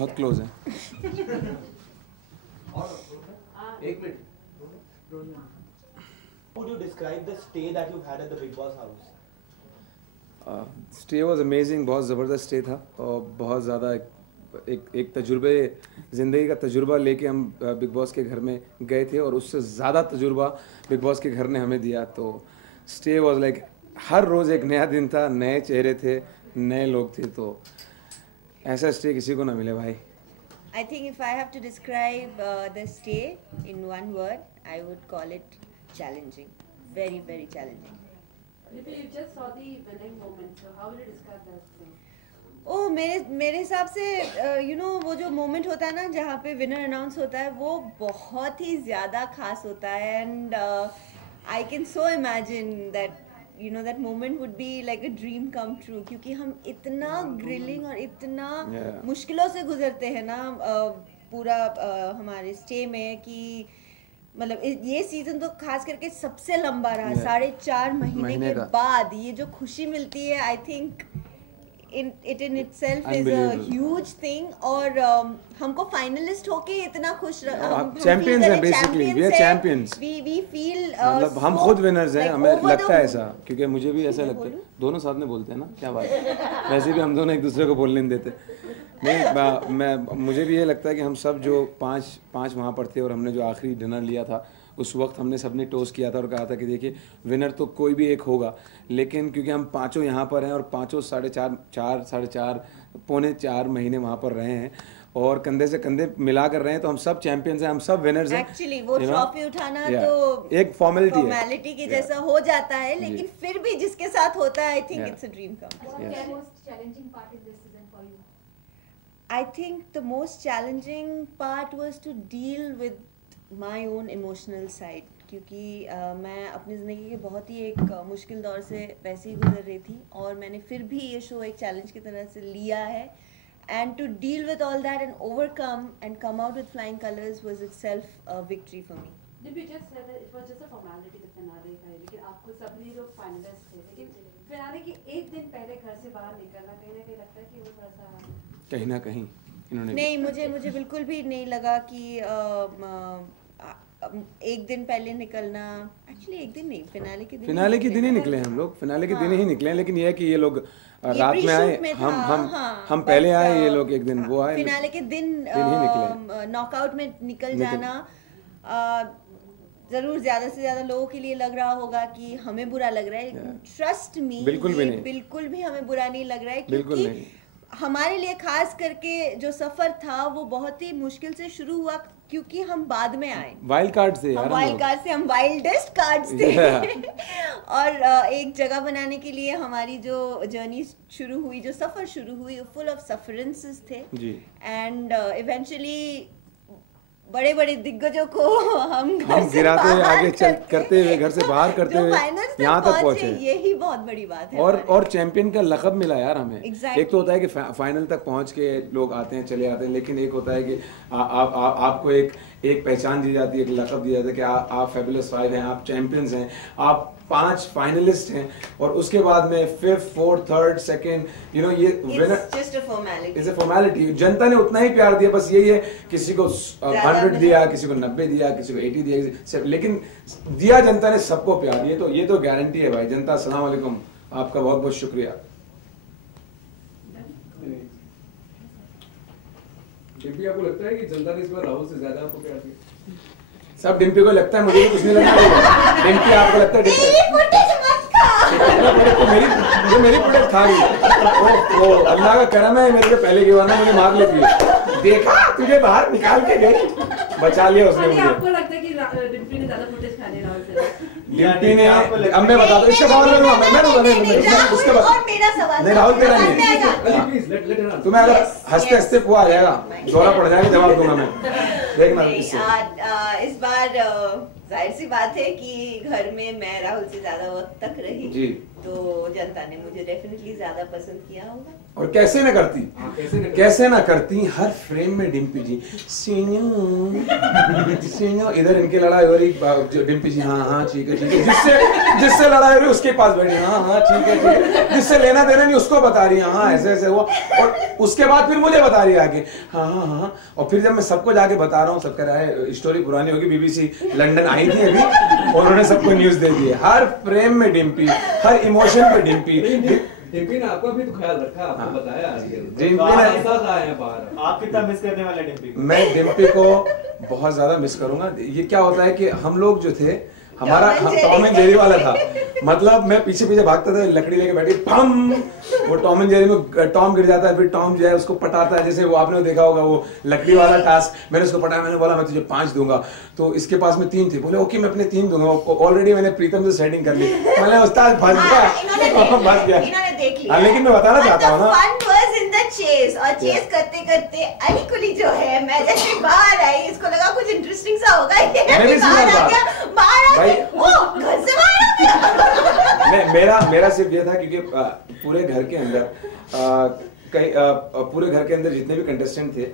बहुत क्लोज हैं। एक minute. Would you describe the stay that you've had at the Bigg Boss house? Stay was amazing, बहुत ज़बरदस्त stay था और बहुत ज़्यादा एक तजुर्बे, ज़िंदगी का तजुर्बा लेके हम बिग बॉस के घर में गए थे और उससे ज़्यादा तजुर्बा बिग बॉस के घर ने हमें दिया। तो स्टे वॉज लाइक हर रोज़ एक नया दिन था, नए चेहरे थे, नए लोग थे, तो ऐसा स्टे किसी को ना मिले भाई। I think if I have to describe the stay in one word, I would call it challenging. Very, very challenging. Lippy, you just saw the winning moment, so how will you describe that thing? ओह मेरे हिसाब से you know वो जो moment होता है ना जहाँ पे विनर अनाउंस होता है वो बहुत ही ज़्यादा खास होता है and I can so imagine that you know that moment would be like a dream come true, क्योंकि हम इतना ग्रिलिंग और इतना मुश्किलों से गुजरते हैं ना पूरा हमारे स्टे में कि मतलब ये सीजन तो खास करके सबसे लंबा रहा, 4.5 महीने के बाद ये जो खुशी मिलती है, I think it in itself is a huge thing। और हमको फाइनलिस्ट होके इतना खुश चैंपियंस हैं, basically we are champions, we feel मतलब हम खुद विनर्स हैं, हमें लगता है ऐसा, क्योंकि मुझे भी ऐसा लगता है। दोनों साथ में बोलते हैं ना, क्या बात है, वैसे भी हम दोनों एक दूसरे को बोलने नहीं देते। नहीं, मुझे भी ये लगता है कि हम सब जो पाँच वहाँ पर थे और हमने जो आखिरी डिनर लिया था उस वक्त हमने सबने टोस्ट किया था और कहा था कि देखिए विनर तो कोई भी एक होगा, लेकिन क्योंकि हम पांचों यहाँ पर हैं और पांचों 4.5 पौने 4 महीने वहाँ पर रहे हैं और कंधे से कंधे मिला कर रहे हैं, तो हम सब चैंपियंस हैं, हम सब विनर्स हैं। एक्चुअली वो ट्रॉफी उठाना तो एक फॉर्मेलिटी के जैसा हो जाता है, लेकिन फिर भी जिसके साथ होता है I think it's a dream come. I think the most challenging part was to deal with my own emotional side, क्योंकि मैं अपनी ज़िंदगी के बहुत ही एक मुश्किल दौर से वैसे ही गुजर रही थी और मैंने फिर भी ये शो एक चैलेंज की तरह से लिया है, and to deal with all that and overcome and come out with flying colors was itself a victory for me. Did you just say that it was just a formality the finale का, लेकिन आपको सभी जो finalist थे, लेकिन finale के एक दिन पहले घर से बाहर निकलना कहीं ना कहीं लगता है कि वो थोड़ा सा कहीं ना कहीं इन्होंने नहीं, मुझे बिल्कुल भी नहीं लगा कि एक दिन पहले निकलना, एक्चुअली एक दिन नहीं, फिनाले के दिन ही निकले हम लोग, फिनाले के दिन ही निकले, लेकिन ये है कि ये लोग रात में आए, हम पहले आए, ये लोग एक दिन वो आए, फिनाले के दिन ही निकले, नॉकआउट में निकल जाना जरूर ज्यादा से ज्यादा लोगों के लिए लग रहा होगा कि हमें बुरा लग रहा है, ट्रस्ट मी बिल्कुल भी हमें बुरा नहीं लग रहा है, क्योंकि हमारे लिए खास करके जो सफर था वो बहुत ही मुश्किल से शुरू हुआ, क्योंकि हम बाद में आए, वाइल्ड कार्ड से हम वाइल्डेस्ट कार्ड्स थे और एक जगह बनाने के लिए हमारी जो जर्नी शुरू हुई, जो सफर शुरू हुई, फुल ऑफ सफरेंसेस थे एंड इवेंचुअली बड़े बड़े दिग्गजों को हम गिराते हुए आगे करते हुए, घर से बाहर करते हुए यहाँ तक पहुँचे, यही बहुत बड़ी बात है। और चैंपियन का लक़ब मिला यार हमें। एक तो होता है कि फाइनल तक पहुँच के लोग आते हैं चले आते हैं, लेकिन एक होता है कि आपको एक पहचान दी जाती है, एक लक़ब दिया जाता है कि आप फैबुलस 5 हैं, आप चैंपियंस हैं, आप 5 फाइनलिस्ट हैं, और उसके बाद में 5th 4th 3rd 2nd you know, ये जस्ट अ फॉर्मेलिटी। जनता ने उतना ही प्यार दिया, बस यही है, किसी को 100 दिया, किसी को 90 दिया, किसी को 80 दिया, लेकिन दिया जनता ने सबको प्यार। ये तो गारंटी है भाई। जनता अस्सलाम वालेकुम, आपका बहुत बहुत शुक्रिया। डिम्पी, आपको लगता है कि जनता ने इस बार राहुल से ज्यादा आपको प्यार दिया? सब डिम्पी को लगता है, मुझे कुछ नहीं लगता। डिम्पी आपको लगता है? मेरी प्रोडक्ट था वो अल्लाह का करम है, मेरे को पहले की बार मुझे मार लेती है, देखा तुझे बाहर निकाल के गई, बचा लिया उसने मुझे। आपको लगता है कि डिम्पी ने ज्यादा फुटेज खा लिया राहुल से? डिम्पी ने, अब मैं बता दूं, इसका सवाल मैं उसके बाद और मेरा सवाल नहीं, राहुल तेरा नहीं, तुम्हें अगर हंसते हंसते हुआ आ जाएगा, दौरा पड़ जाएगा, जवाब दूंगा मैं, देखना। इस बार जाहिर सी बात है कि घर में मैं राहुल से ज्यादा वक्त तक रही जी। तो जनता ने मुझे डेफिनेटली ज्यादा पसंद किया होगा। और कैसे ना करती, कैसे ना करती, हर फ्रेम में डिम्पी जी सीनियो इधर इनकी लड़ाई हो रही, जो डिम्पी जी हाँ ठीक है जिससे लड़ाई हो रही उसके पास बैठी हाँ ठीक है, जिससे लेना देना नहीं उसको बता रही है हाँ ऐसे हुआ, और उसके बाद फिर मुझे बता रही है आगे हाँ, और फिर जब मैं सबको जाके बता रहा हूँ सब कह रहा है स्टोरी पुरानी होगी, BBC लंदन आई थी अभी और उन्होंने सबको न्यूज दे दी है। हर फ्रेम में डिम्पी, हर इमोशन पे डिम्पी। डिम्पी ने आपका भी तो ख्याल रखा, आपको बताया आज के डिम्पी ने साथ आए हैं बाहर। आप कितना मिस करने वाले डिम्पी को? मैं डिम्पी को बहुत ज्यादा मिस करूंगा। ये क्या होता है कि हम लोग जो थे, हमारा टॉम एंड जेरी वाला था, मतलब मैं पीछे पीछे भागता था, लकड़ी लेके बैठी पम, वो टॉम एंड जेरी में टॉम गिर जाता है, फिर टॉम जो है उसको पटाता है, जैसे वो आपने देखा होगा वो लकड़ी वाला टास्क। मैंने उसको पटाया, मैंने बोला मैं तुझे 5 दूंगा, तो इसके पास में 3 थे, बोले ओके मैं अपने 3 दूंगा, ऑलरेडी मैंने प्रीतम से सेटिंग कर ली, मैंने उस्ताद फंस गया। लेकिन मैं बताना चाहता हूँ ना, चेस और चेस करते करते अली कुली जो है, मैं जैसे बाहर आई, इसको लगा कुछ इंटरेस्टिंग सा होगा, ये बाहर आ गया, ओ घर से बाहर आ गया। मेरा सिर्फ ये था क्योंकि पूरे घर के अंदर पूरे घर के अंदर जितने भी कंटेस्टेंट थे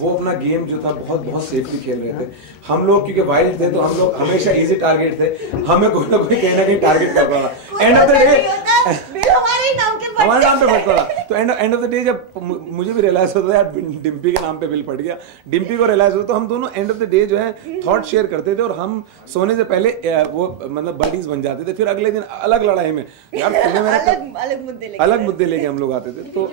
वो अपना गेम जो था बहुत सेफली खेल रहे थे। हम लोग क्योंकि वाइल्ड थे तो हम लोग हमेशा इजी टारगेट थे, हमें कोई ना कोई कहीं ना कहीं टारगेट कर रहा था। एंड ऑफ द डे हमारे नाम पे फटता था, तो एंड ऑफ द डे जब मुझे भी रियलाइज होता था यार डिम्पी के नाम पे बिल पड़ गया, डिम्पी को रियलाइज होता, तो हम दोनों एंड ऑफ द डे जो है थॉट शेयर करते थे और हम सोने से पहले वो मतलब बडीज बन जाते थे। फिर अगले दिन अलग लड़ाई में यार अलग मुद्दे लेके हम लोग आते थे। तो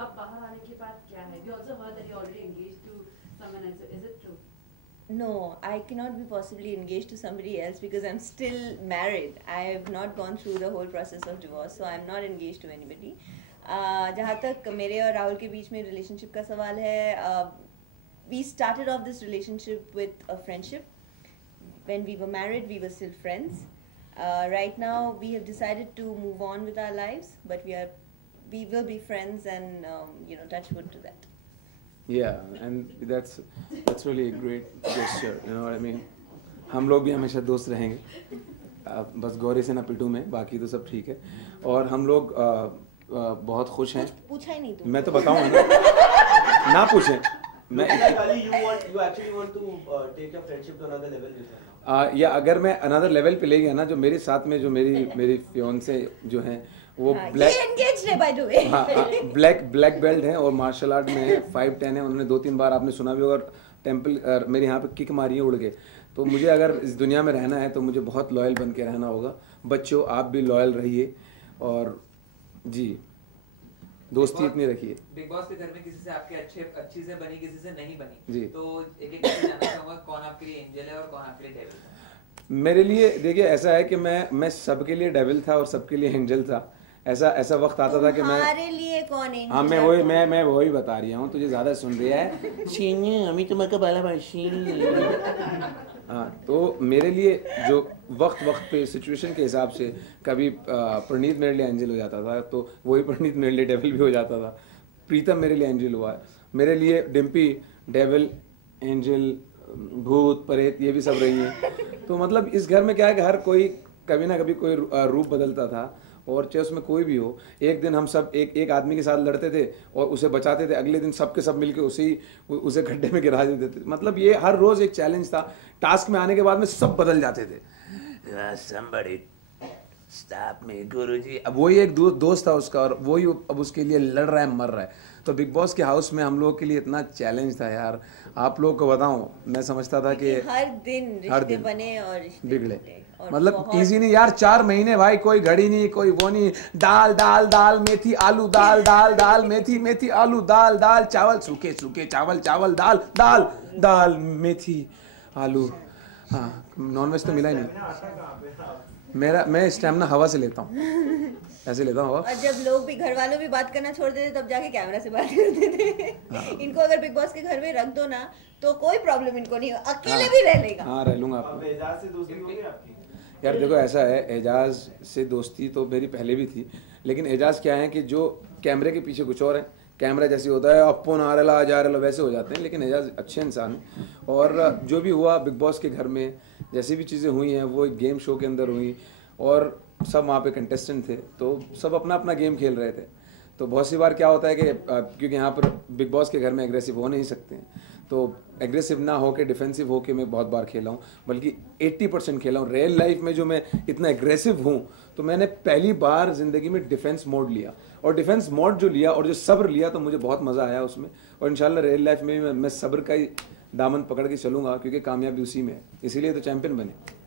अब बाहर आने के बाद क्या है? We also heard that you're already engaged to someone else. Is it true? No, I cannot be possibly engaged to somebody else because I'm still married. I have not gone through the whole process of divorce, so I'm not engaged to anybody. जहाँ तक मेरे और राहुल के बीच में relationship का सवाल है, we started off this relationship with a friendship. When we were married, we were still friends. Right now, we have decided to move on with our lives, but we will be friends and touch wood to that. Yeah, and that's really a great gesture, you know what I mean. हम लोग भी हमेशा दोस्त रहेंगे, बस गौरी से ना पिटू में, बाकी तो सब ठीक है। और हम लोग बहुत खुश हैं। पूछा ही नहीं तुम। मैं तो बताऊंगा ना पूछें। मैं you actually want to take your friendship to another level with her? या अगर मैं अनदर लेवल पे ले गया ना, जो मेरे साथ में जो मेरी फियोंसे जो हैं वो ब्लैक बेल्ट हैं और मार्शल आर्ट में 5-10 है। उन्होंने 2-3 बार आपने सुना भी होगा टेम्पल मेरे यहाँ पे किक मारी है उड़ के। तो मुझे अगर इस दुनिया में रहना है तो मुझे बहुत लॉयल बन के रहना होगा। बच्चों आप भी लॉयल रहिए और जी दोस्ती इतनी रखिए। बिग बॉस के घर में किसी से आपके अच्छी से बनी, किसी से नहीं बनी जी, तो एक जानना चाहूंगा कौन आपके लिए एंजल है और कौन आपके लिए डेविल है? मेरे लिए देखिए ऐसा है कि मैं सबके लिए डेविल था और सबके लिए एंजल था। ऐसा वक्त आता था कि मैं लिए कौन एंजल? हाँ मैं वही बता रही हूँ, तुझे ज्यादा सुन रही है अमी तुम्हारे बाला भाई। हाँ, तो मेरे लिए जो वक्त पे सिचुएशन के हिसाब से कभी प्रणीत मेरे लिए एंजल हो जाता था, तो वही प्रणीत मेरे लिए डेविल भी हो जाता था। प्रीतम मेरे लिए एंजल हुआ है, मेरे लिए डिम्पी डेविल एंजल भूत प्रेत ये भी सब रही हैं। तो मतलब इस घर में क्या है कि हर कोई कभी ना कभी कोई रूप बदलता था, और चाहे उसमें कोई भी हो। एक दिन हम सब एक आदमी के साथ लड़ते थे और उसे बचाते थे, अगले दिन सब के सब मिलके उसे गड्ढे में गिरा देते थे। मतलब ये हर रोज एक चैलेंज था। टास्क में आने के बाद में सब बदल जाते थे। Somebody stop me, गुरुजी। अब वही एक दोस्त था उसका और वही अब उसके लिए लड़ रहा है, मर रहा है। तो बिग बॉस के हाउस में हम लोगों के लिए इतना चैलेंज था यार। आप लोगों को बताऊं, मैं समझता था कि हर दिन रिश्ते बने और बिगड़े, मतलब इजी नहीं यार। 4 महीने भाई, कोई घड़ी नहीं, कोई वो नहीं, दाल दाल दाल मेथी आलू, दाल दाल दाल मेथी मेथी आलू, दाल दाल चावल, सूखे सूखे चावल चावल, दाल दाल दाल मेथी आलू। हाँ, नॉनवेज तो मिला ही नहीं। मैं स्टेमिना हवा से लेता हूँ, ऐसे लेता हूँ। और जब लोग भी घर वालों भी बात करना छोड़ देते तब जाके कैमरा से बात करते थे। इनको अगर बिग बॉस के घर में रख दो ना तो कोई प्रॉब्लम इनको नहीं, अकेले भी रह लेगा। हाँ, रह लूंगा। एजाज से दोस्ती हो गई आपकी? यार देखो ऐसा है, एजाज से दोस्ती तो मेरी पहले भी थी, लेकिन एजाज क्या है कि जो कैमरे के पीछे कुछ और है, कैमरा जैसे होता है अपन आ रहा जा रहा वैसे हो जाते हैं, लेकिन एजाज अच्छे इंसान हैं। और जो भी हुआ बिग बॉस के घर में, जैसी भी चीज़ें हुई हैं वो एक गेम शो के अंदर हुई, और सब वहाँ पे कंटेस्टेंट थे तो सब अपना अपना गेम खेल रहे थे। तो बहुत सी बार क्या होता है कि क्योंकि यहाँ पर बिग बॉस के घर में एग्रेसिव हो नहीं सकते हैं, तो एग्रेसिव ना होके डिफेंसिव होके मैं बहुत बार खेला हूँ, बल्कि 80% खेला हूँ। रियल लाइफ में जो मैं इतना एग्रेसिव हूँ तो मैंने पहली बार ज़िंदगी में डिफेंस मोड लिया, और डिफेंस मोड जो लिया और जो सब्र लिया तो मुझे बहुत मज़ा आया उसमें। और इंशाल्लाह रियल लाइफ में मैं सब्र का ही दामन पकड़ के चलूँगा, क्योंकि कामयाबी उसी में है, इसीलिए तो चैंपियन बने।